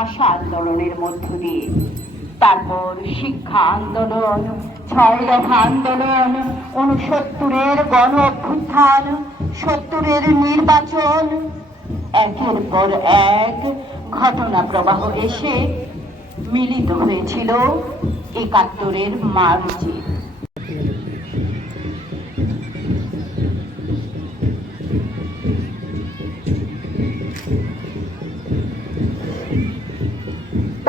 ভাষা আন্দোলনের মধ্য দিয়ে, তারপর শিক্ষা আন্দোলন, 6 দফা আন্দোলন, 69-এর গণ অভ্যুত্থান, 70-এর নির্বাচন, একের পর এক ঘটনা প্রবাহ এসে মিলিত হয়েছিল 71-এর মার্চে।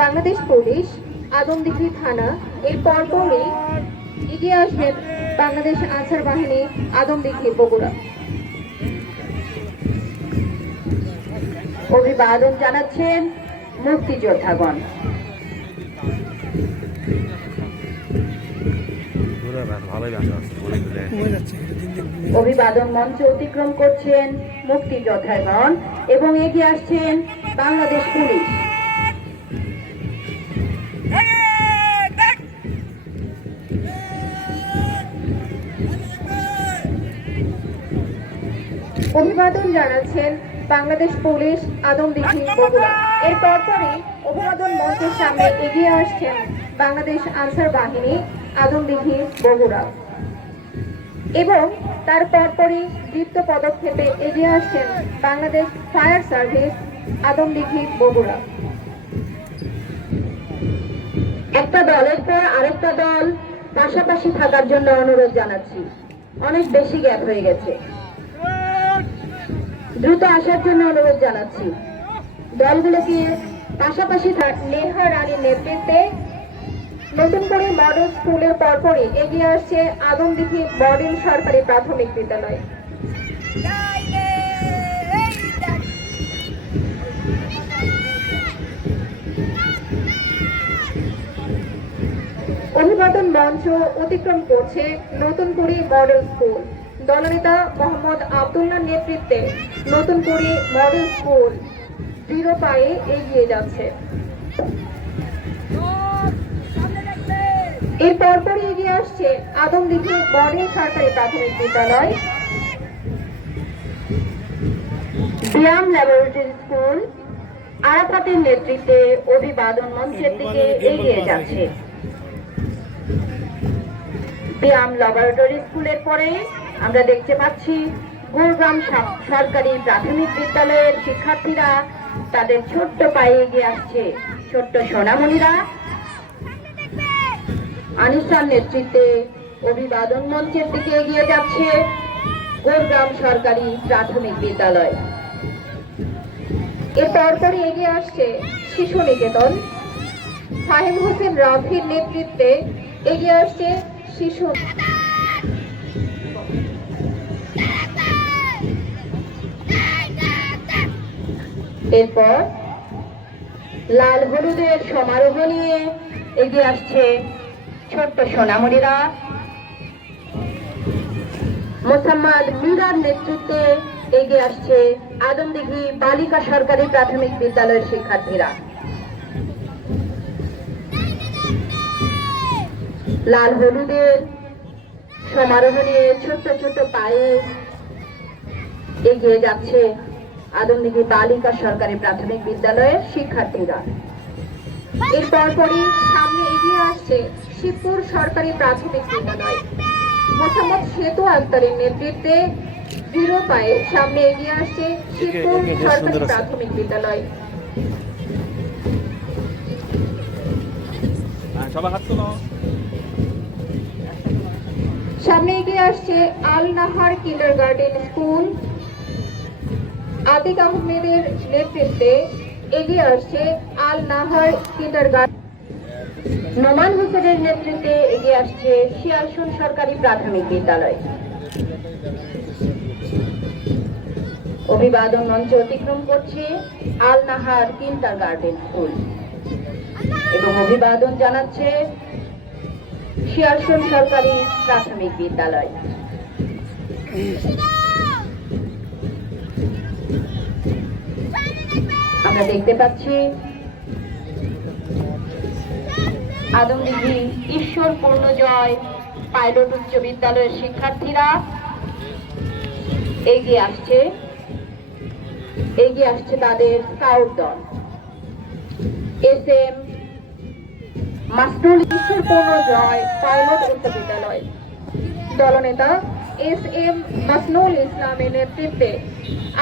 বাংলাদেশ পুলিশ আদমদীঘি থানা, এর পরপরই এগিয়ে আসবেন বাংলাদেশ আনসার বাহিনী আদমদীঘি বগুড়া। অভিবাদন জানাচ্ছেন মুক্তিযোদ্ধাগণ। অভিবাদন মঞ্চ অতিক্রম করছেন মুক্তিযোদ্ধাগণ এবং এগিয়ে আসছেন বাংলাদেশ পুলিশ। অভিবাদন জানাচ্ছেন বাংলাদেশ পুলিশ আদমদীঘি বগুড়া। এর পরপরই অভিবাদন মঞ্চের সামনে এগিয়ে আসছেন বাংলাদেশ আনসার বাহিনী আদমদীঘি বগুড়া এবং তার পরপরই দীপ্ত পদক্ষেপে এগিয়ে আসছেন বাংলাদেশ ফায়ার সার্ভিস আদমদীঘি বগুড়া। একটা দলের পর আরেকটা দল পাশাপাশি থাকার জন্য অনুরোধ জানাচ্ছি। অনেক বেশি গ্যাপ হয়ে গেছে, দ্রুত আসার জন্য অনুরোধ জানাচ্ছি। দলগুলোকে পাশাপাশি নেহা রানীর নেতৃত্বে নতুন করে মডেল স্কুলের পরপরই এগিয়ে আসছে আদমদীঘি মডেল সরকারি প্রাথমিক বিদ্যালয়। অভিবাদন মঞ্চ অতিক্রম করছে নতুন করে মডেল স্কুল। দলনেতা মোহাম্মদ আব্দুল্লাহ নেতৃত্বে নতুন করে মডেল স্কুল দৃঢ় পায়ে এগিয়ে যাচ্ছে। এর পরপরই এগিয়ে আসছে আদমদীঘি মডেল সরকারি প্রাথমিক বিদ্যালয়, ব্যায়াম ল্যাবরেটরি স্কুল আরাফাতের নেতৃত্বে অভিবাদন মঞ্চের দিকে এগিয়ে যাচ্ছে। ব্যায়াম ল্যাবরেটরি স্কুলের পরে আমরা দেখতে পাচ্ছি গুরগ্রাম সরকারি প্রাথমিক বিদ্যালয়ের শিক্ষার্থীরা তাদের ছোট্ট পায়ে এগিয়ে আসছে। ছোট্ট সোনামণিরা আনিসার নেতৃত্বে অভিবাদন মঞ্চের দিকে এগিয়ে যাচ্ছে গুরগ্রাম সরকারি প্রাথমিক বিদ্যালয়। এর পরপরই এগিয়ে আসছে শিশু নিকেতন, ফাহিম হোসেন রাফির নেতৃত্বে এগিয়ে আসছে শিশু। এরপর লাল হলুদের সমারোহ নিয়ে এগিয়ে আসছে ছোট্ট সোনামণিরা। মোসাম্মদ মীরার নেতৃত্বে এগিয়ে আসছে আদমদীঘি বালিকা সরকারি প্রাথমিক বিদ্যালয়ের শিক্ষার্থীরা। লাল হলুদের সমারোহ নিয়ে ছোট্ট ছোট্ট পায়ে এগিয়ে যাচ্ছে আদমদীঘি বালিকা সরকারি প্রাথমিক বিদ্যালয়ের শিক্ষার্থীরা। এর পরপরই সামনে এগিয়ে আসছে শিবপুর সরকারি প্রাথমিক বিদ্যালয়। মোহাম্মদ সেতু আক্তারের নেতৃত্বে দৃঢ় পায়ে সামনে এগিয়ে আসছে শিবপুর সরকারি প্রাথমিক বিদ্যালয়। সামনে এগিয়ে আসছে আল নাহার কিন্ডারগার্টেন স্কুল। আতিক আহমেদের নেতৃত্বে এগিয়ে আসছে আল নাহার কিন্ডারগার্টেন। নোমান হোসেনের নেতৃত্বে এগিয়ে আসছে শিয়ালসুন সরকারি প্রাথমিক বিদ্যালয়। অভিবাদন মঞ্চ অতিক্রম করছে আল নাহার কিন্ডারগার্টেন স্কুল এবং অভিবাদন জানাচ্ছে শিয়ালসুন সরকারি প্রাথমিক বিদ্যালয়। আমরা দেখতে পাচ্ছি আদমদীঘি ঈশ্বর পূর্ণজয় পাইলট উচ্চ বিদ্যালয়ের শিক্ষার্থীরা এগিয়ে আসছে তাদের স্কাউট দল। এস এম মাসরুল ঈশ্বরপূর্ণ জয় পাইলট উচ্চ বিদ্যালয়। দলনেতা এস এম মাসনুল ইসলামের নেতৃত্বে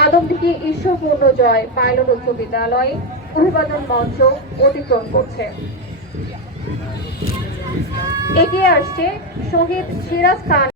আদমদিঘি ঈশ্বরপূর্ণ জয় পাইলট উচ্চ বিদ্যালয় অভিবাদন মঞ্চ অতিক্রম করছে। এগিয়ে আসছে শহীদ সিরাজ খান